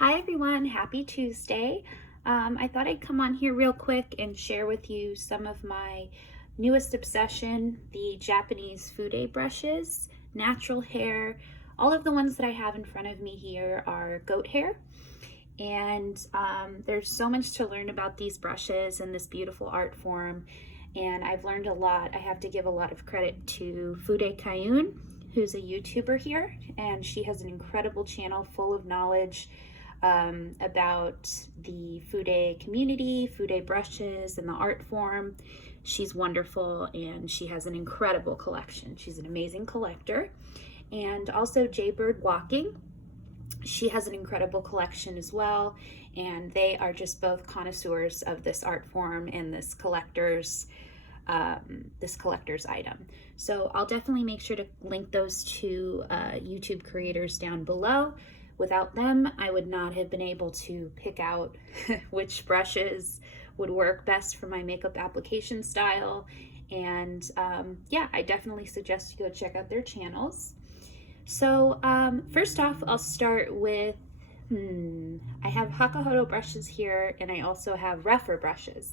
Hi everyone, happy Tuesday. I thought I'd come on here real quick and share with you some of my newest obsession, the Japanese Fude brushes, natural hair. All of the ones that I have in front of me here are goat hair. And there's so much to learn about these brushes and this beautiful art form. And I've learned a lot. I have to give a lot of credit to Fude Kyun, who's a YouTuber here, and she has an incredible channel full of knowledge about the Fude community, Fude brushes, and the art form. She's wonderful, and she has an incredible collection. She's an amazing collector. And also Jaybirdwalking. She has an incredible collection as well, and they are just both connoisseurs of this art form and this collector's item. So I'll definitely make sure to link those two YouTube creators down below. Without them, I would not have been able to pick out which brushes would work best for my makeup application style. And yeah, I definitely suggest you go check out their channels. So first off, I'll start with, I have Haka Hodo brushes here, and I also have REPHR brushes.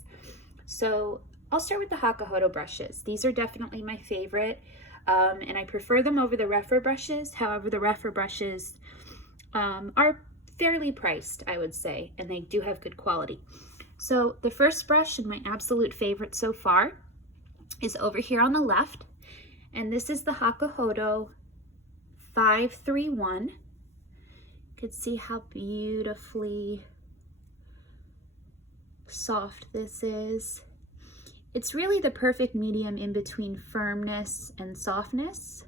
So I'll start with the Haka Hodo brushes. These are definitely my favorite, and I prefer them over the REPHR brushes. However, the REPHR brushes are fairly priced, I would say, and they do have good quality. So the first brush, and my absolute favorite so far, is over here on the left, and this is the Hakahodo 531. You can see how beautifully soft this is. It's really the perfect medium in between firmness and softness.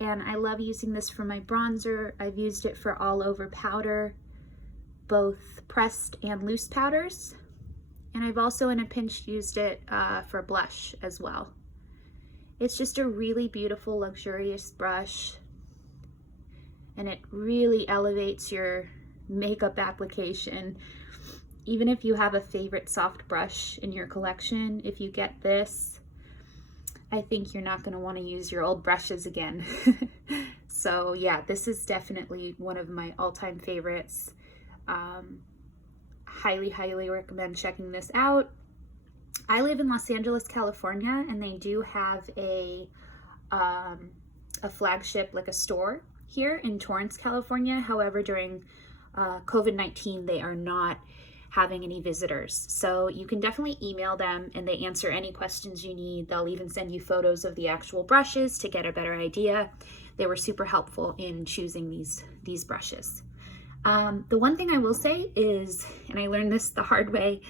And I love using this for my bronzer. I've used it for all over powder, both pressed and loose powders. And I've also in a pinch used it for blush as well. It's just a really beautiful, luxurious brush. And it really elevates your makeup application. Even if you have a favorite soft brush in your collection, if you get this, I think you're not going to want to use your old brushes again. So yeah, this is definitely one of my all-time favorites. Highly recommend checking this out. I live in Los Angeles, California, and they do have a flagship, like a store here in Torrance, California. However, during COVID-19, they are not having any visitors. So you can definitely email them and they answer any questions you need. They'll even send you photos of the actual brushes to get a better idea. They were super helpful in choosing these brushes. The one thing I will say is, and I learned this the hard way,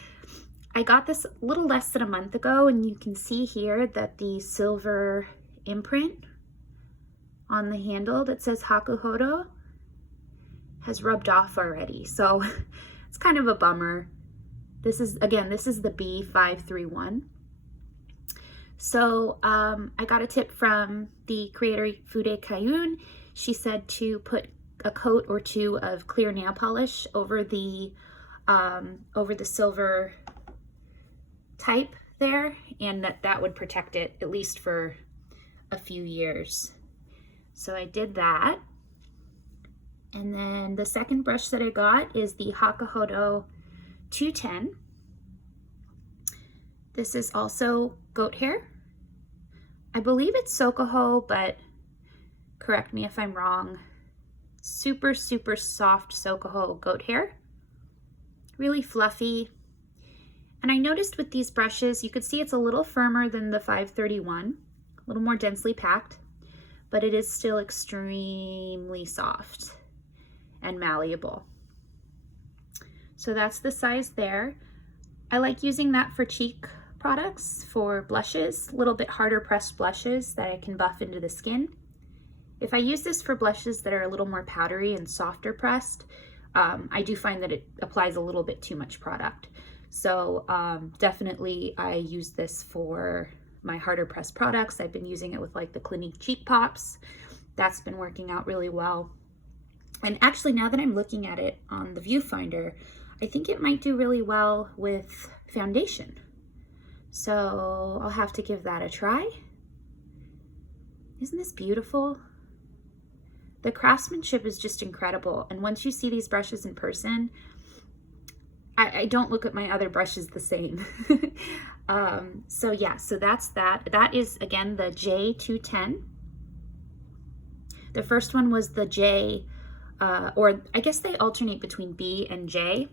I got this a little less than a month ago, and you can see here that the silver imprint on the handle that says Hakuhodo has rubbed off already. So it's kind of a bummer. This is the B531. So I got a tip from the creator Fude Kyun. She said to put a coat or two of clear nail polish over the silver type there, and that would protect it at least for a few years. So I did that. And then the second brush that I got is the Hakahodo 210. This is also goat hair. I believe it's Sokoho, but correct me if I'm wrong. Super soft Sokoho goat hair. Really fluffy. And I noticed with these brushes, you could see it's a little firmer than the 531, a little more densely packed, but it is still extremely soft and malleable. So that's the size there. I like using that for cheek products, for blushes, a little bit harder pressed blushes that I can buff into the skin. If I use this for blushes that are a little more powdery and softer pressed, I do find that it applies a little bit too much product. So definitely I use this for my harder pressed products. I've been using it with like the Clinique Cheek Pops. That's been working out really well. And actually, now that I'm looking at it on the viewfinder, I think it might do really well with foundation. So I'll have to give that a try. Isn't this beautiful? The craftsmanship is just incredible. And once you see these brushes in person, I don't look at my other brushes the same. So yeah, so that's that. That is, again, the J210. The first one was the J, or I guess they alternate between B and J.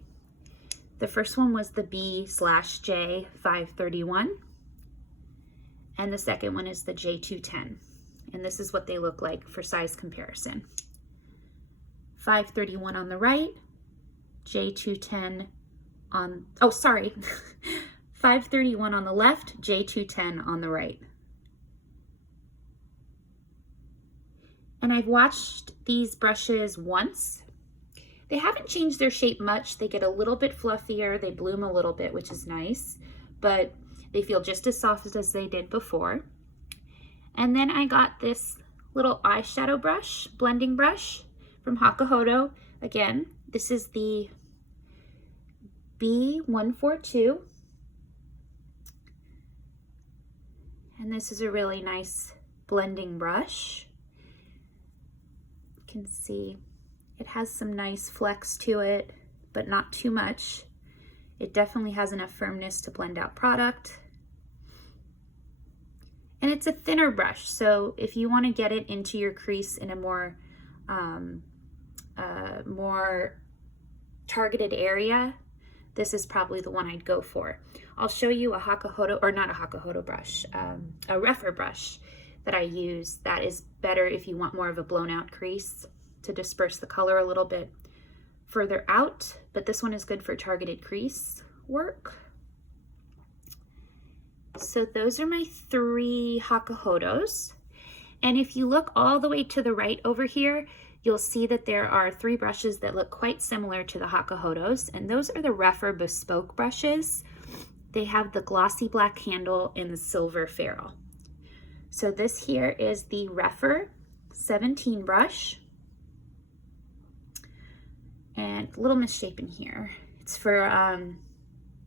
The first one was the B/J 531. And the second one is the J210. And this is what they look like for size comparison. 531 on the right, J210 on, oh, sorry, 531 on the left, J210 on the right. And I've washed these brushes once. They haven't changed their shape much. They get a little bit fluffier, they bloom a little bit, which is nice, but they feel just as soft as they did before. And then I got this little eyeshadow brush, blending brush from Haka Hodo. Again, this is the B142. And this is a really nice blending brush. You can see it has some nice flex to it, but not too much. It definitely has enough firmness to blend out product. And it's a thinner brush, so if you want to get it into your crease in a more targeted area, this is probably the one I'd go for. I'll show you a Hakahodo, or not a Hakahodo brush, a REPHR brush that I use that is better if you want more of a blown out crease to disperse the color a little bit further out, but this one is good for targeted crease work. So those are my 3 Hakahodos. And if you look all the way to the right over here, you'll see that there are 3 brushes that look quite similar to the Hakahodos, and those are the REPHR Bespoke brushes. They have the glossy black handle and the silver ferrule. So this here is the REPHR 17 brush. And a little misshapen here. It's for,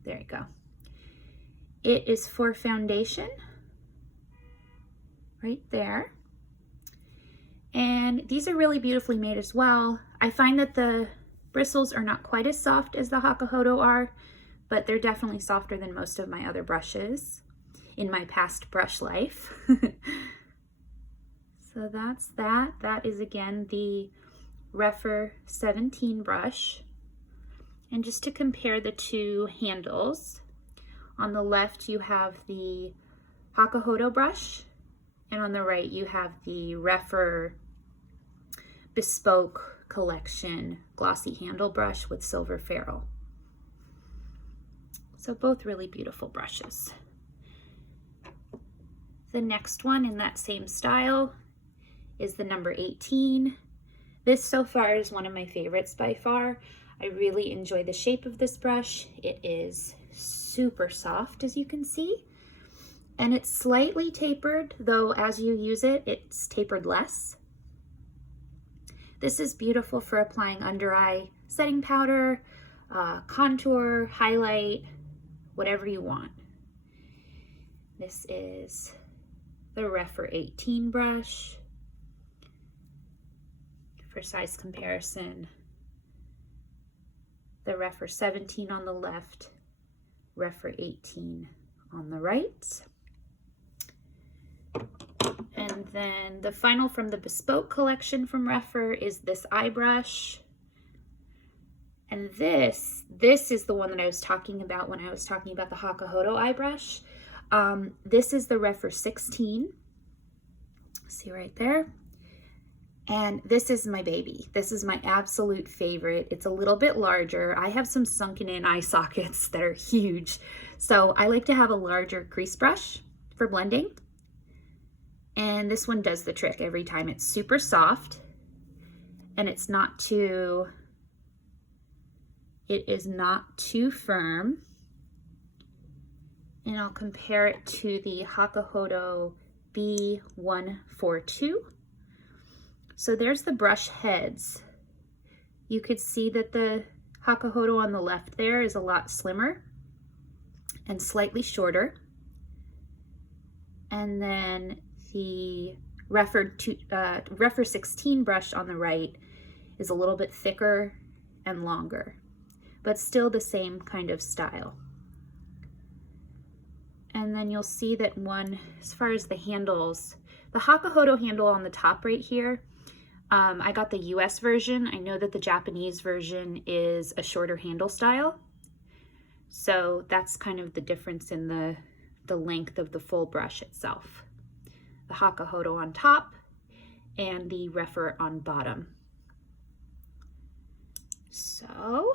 there you go. It is for foundation, right there. And these are really beautifully made as well. I find that the bristles are not quite as soft as the Hakahodo are, but they're definitely softer than most of my other brushes in my past brush life. So that's that. That is, again, the REPHR 17 brush. And just to compare the 2 handles, on the left you have the Hakahodo brush, and on the right you have the REPHR Bespoke Collection glossy handle brush with silver ferrule. So both really beautiful brushes. The next one in that same style is the number 18. This so far is one of my favorites by far. I really enjoy the shape of this brush. It is super soft, as you can see, and it's slightly tapered, though as you use it, it's tapered less. This is beautiful for applying under eye setting powder, contour, highlight, whatever you want. This is the REPHR 18 brush. For size comparison, the REPHR 17 on the left, REPHR 18 on the right. And then the final from the Bespoke collection from REPHR is this eye brush. And this is the one that I was talking about when I was talking about the Hakahoto eye brush. This is the REPHR 16. See right there? And this is my baby. This is my absolute favorite. It's a little bit larger. I have some sunken in eye sockets that are huge. So I like to have a larger crease brush for blending. And this one does the trick every time. It's super soft and it is not too firm. And I'll compare it to the Hakahodo B142. So there's the brush heads. You could see that the Hakahodo on the left there is a lot slimmer and slightly shorter. And then the Rephr 16 brush on the right is a little bit thicker and longer, but still the same kind of style. And then you'll see that as far as the handles, the Hakahodo handle on the top right here, I got the US version. I know that the Japanese version is a shorter handle style. So that's kind of the difference in the length of the full brush itself. The Hakahodo on top and the Rephr on bottom. So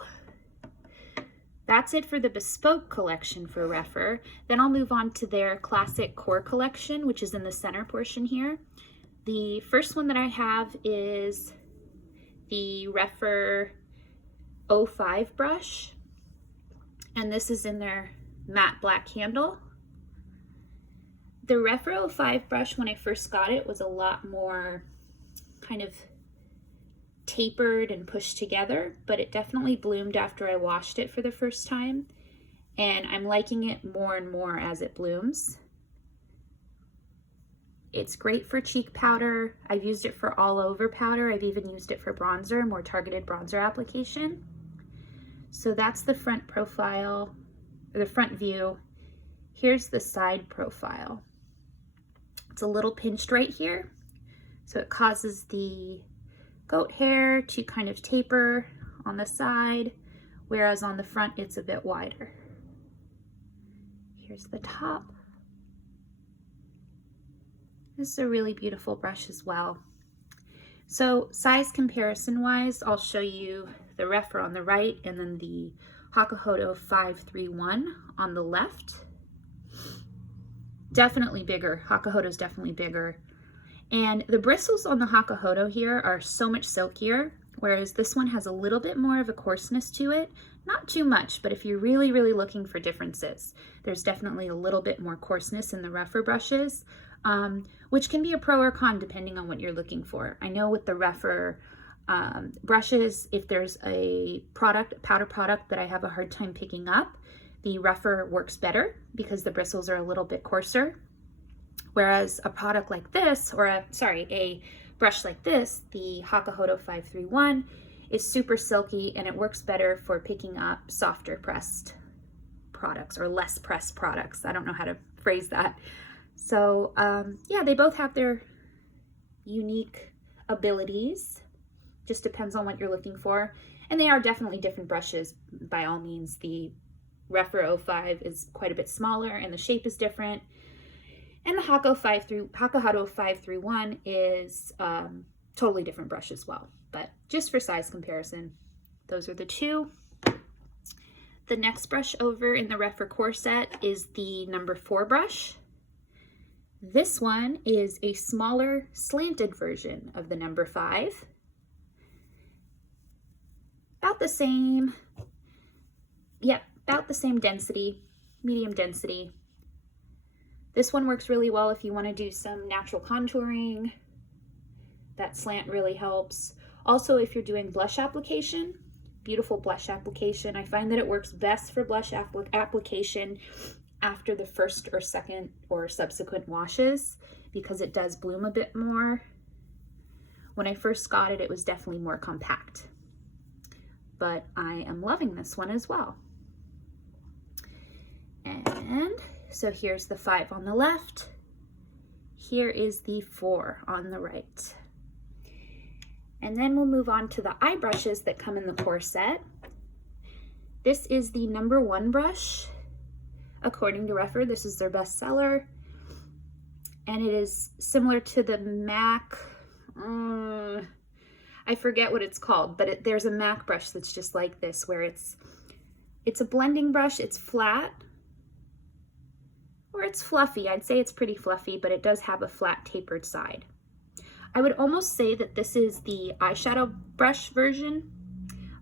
that's it for the Bespoke collection for Rephr. Then I'll move on to their classic core collection, which is in the center portion here. The first one that I have is the Rephr 05 brush, and this is in their matte black handle. The Rephr 05 brush, when I first got it, was a lot more kind of tapered and pushed together, but it definitely bloomed after I washed it for the first time, and I'm liking it more and more as it blooms. It's great for cheek powder. I've used it for all over powder. I've even used it for bronzer, more targeted bronzer application. So that's the front profile, or the front view. Here's the side profile. It's a little pinched right here, so it causes the goat hair to kind of taper on the side, whereas on the front it's a bit wider. Here's the top. This is a really beautiful brush as well. So size comparison wise, I'll show you the Rephr on the right and then the Hakahodo 531 on the left. Definitely bigger. Hakahodo is definitely bigger. And the bristles on the Hakahodo here are so much silkier, whereas this one has a little bit more of a coarseness to it. Not too much, but if you're really, really looking for differences, there's definitely a little bit more coarseness in the Rephr brushes, which can be a pro or con depending on what you're looking for. I know with the Rephr brushes, if there's a powder product that I have a hard time picking up, the Rephr works better because the bristles are a little bit coarser. Whereas a product like this, or a brush like this, the Hakahodo 531, is super silky and it works better for picking up softer pressed products or less pressed products. I don't know how to phrase that. So yeah, they both have their unique abilities. Just depends on what you're looking for. And they are definitely different brushes by all means. The Rephr 05 is quite a bit smaller and the shape is different. And the Hakahodo 531 is totally different brush as well. But just for size comparison, those are the two. The next brush over in the Rephr core set is the number 4 brush. This one is a smaller slanted version of the number 5. About the same, about the same density, medium density. This one works really well if you want to do some natural contouring. That slant really helps. Also, if you're doing blush application, beautiful blush application. I find that it works best for blush application after the first or second or subsequent washes because it does bloom a bit more. When I first got it, it was definitely more compact. But I am loving this one as well. And so here's the 5 on the left. Here is the 4 on the right. And then we'll move on to the eye brushes that come in the core set. This is the number 1 brush. According to Rephr, this is their best seller. And it is similar to the MAC, I forget what it's called, but there's a MAC brush that's just like this, where it's a blending brush, it's flat, or it's fluffy. I'd say it's pretty fluffy, but it does have a flat tapered side. I would almost say that this is the eyeshadow brush version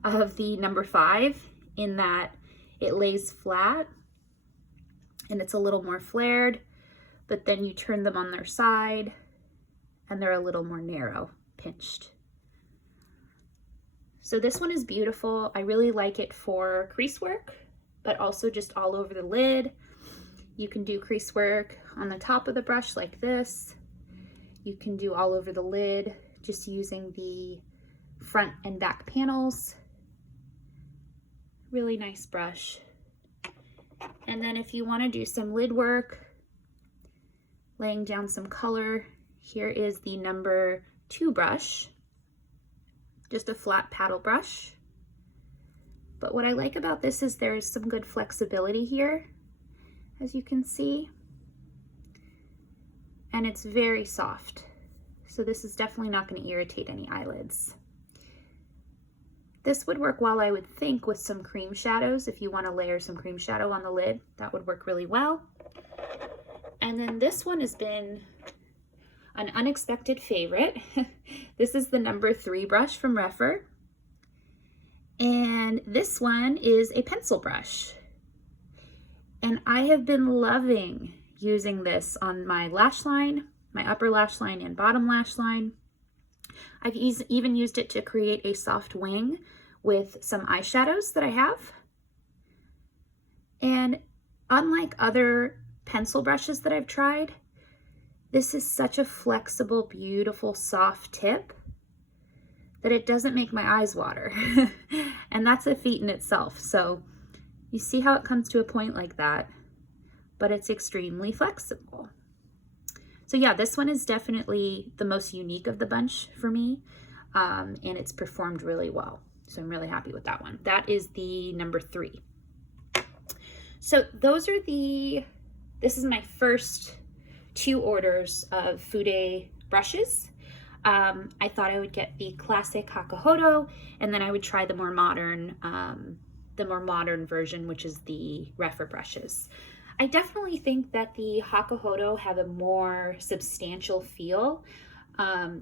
of the number 5 in that it lays flat and it's a little more flared, but then you turn them on their side and they're a little more narrow, pinched. So this one is beautiful. I really like it for crease work, but also just all over the lid. You can do crease work on the top of the brush like this. You can do all over the lid just using the front and back panels. Really nice brush. And then if you want to do some lid work, laying down some color, here is the number 2 brush, just a flat paddle brush. But what I like about this is there's some good flexibility here, as you can see, and it's very soft. So this is definitely not going to irritate any eyelids. This would work well, I would think, with some cream shadows. If you want to layer some cream shadow on the lid, that would work really well. And then this one has been an unexpected favorite. This is the number 3 brush from REPHR. And this one is a pencil brush. And I have been loving using this on my lash line, my upper lash line and bottom lash line. I've even used it to create a soft wing with some eyeshadows that I have. And unlike other pencil brushes that I've tried, this is such a flexible, beautiful, soft tip that it doesn't make my eyes water. And that's a feat in itself. So you see how it comes to a point like that, but it's extremely flexible. So yeah, this one is definitely the most unique of the bunch for me, and it's performed really well. So I'm really happy with that one. That is the number 3. So those are this is my first 2 orders of Fude brushes. I thought I would get the classic Hakahodo, and then I would try the more modern version, which is the REPHR brushes. I definitely think that the Hakahodo have a more substantial feel.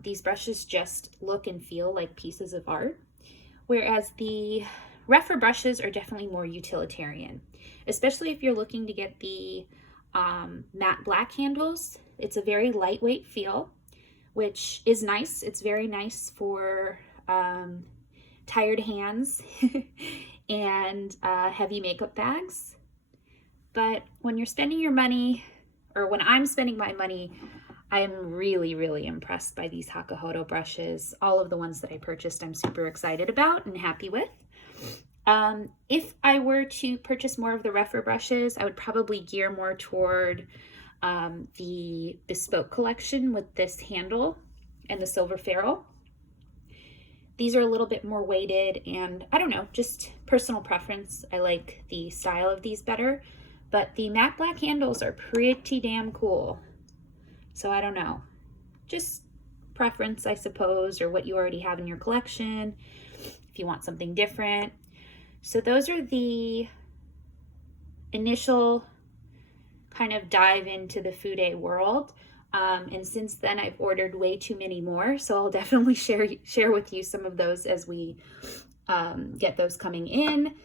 These brushes just look and feel like pieces of art, whereas the REPHR brushes are definitely more utilitarian, especially if you're looking to get the matte black handles. It's a very lightweight feel, which is nice. It's very nice for tired hands and heavy makeup bags. But when you're spending your money, or when I'm spending my money, I am really, really impressed by these Hakahodo brushes. All of the ones that I purchased, I'm super excited about and happy with. If I were to purchase more of the REPHR brushes, I would probably gear more toward the Bespoke collection with this handle and the silver ferrule. These are a little bit more weighted, and I don't know, just personal preference. I like the style of these better, but the matte black handles are pretty damn cool. So I don't know, just preference, I suppose, or what you already have in your collection, if you want something different. So those are the initial kind of dive into the Fude world. And since then I've ordered way too many more. So I'll definitely share with you some of those as we get those coming in.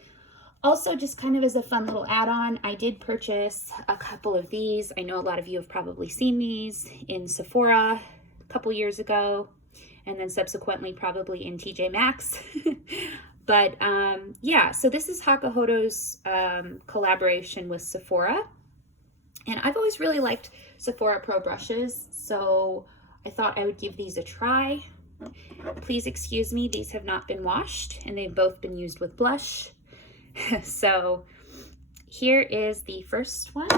Also, just kind of as a fun little add-on, I did purchase a couple of these. I know a lot of you have probably seen these in Sephora a couple years ago, and then subsequently probably in TJ Maxx. But yeah, so this is Hakahodo's collaboration with Sephora. And I've always really liked Sephora Pro brushes, so I thought I would give these a try. Please excuse me, these have not been washed, and they've both been used with blush. So here is the first one.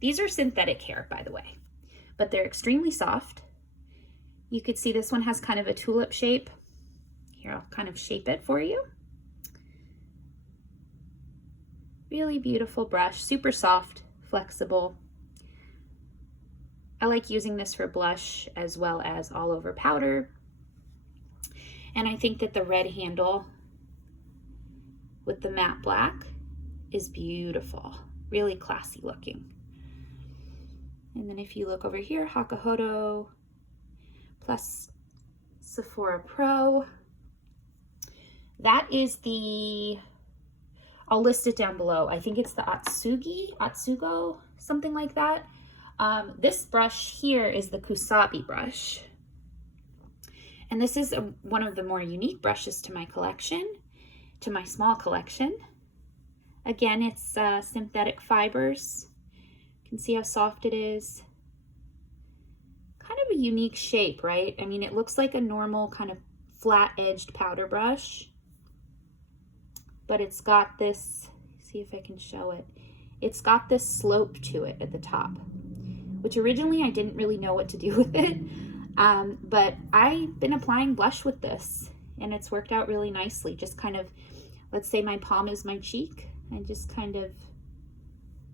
These are synthetic hair, by the way, but they're extremely soft. You could see this one has kind of a tulip shape. Here, I'll kind of shape it for you. Really beautiful brush, super soft, flexible. I like using this for blush as well as all over powder. And I think that the red handle with the matte black is beautiful, really classy looking. And then if you look over here, Hakahodo plus Sephora Pro. That is the, I'll list it down below. I think it's the Atsugo, something like that. This brush here is the Kusabi brush. And this is one of the more unique brushes to my collection, to my small collection. Again, it's synthetic fibers. You can see how soft it is. Kind of a of unique shape, right? I mean, it looks like a normal kind of flat-edged powder brush, but it's got this, see if I can show it. It's got this slope to it at the top, which originally I didn't really know what to do with it. But I've been applying blush with this and it's worked out really nicely. Just kind of, let's say my palm is my cheek, and just kind of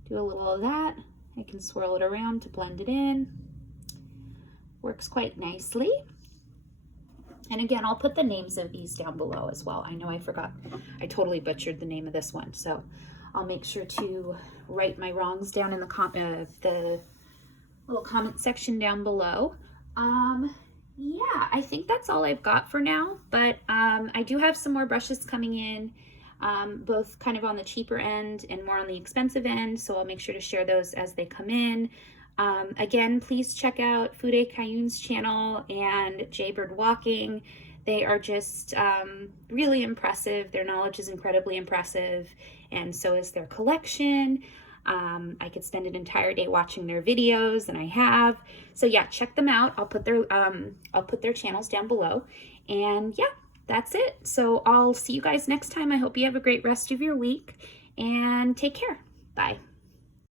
do a little of that. I can swirl it around to blend it in. Works quite nicely. And again, I'll put the names of these down below as well. I know I forgot, I totally butchered the name of this one, so I'll make sure to write my wrongs down in the little comment section down below. Yeah, I think that's all I've got for now, but I do have some more brushes coming in, both kind of on the cheaper end and more on the expensive end, so I'll make sure to share those as they come in. Again, please check out Fude Kyun's channel and Jaybirdwalking. They are just really impressive. Their knowledge is incredibly impressive, and so is their collection. I could spend an entire day watching their videos, and I have. So yeah, check them out. I'll put their channels down below. And yeah, that's it. So I'll see you guys next time. I hope you have a great rest of your week, and take care. Bye.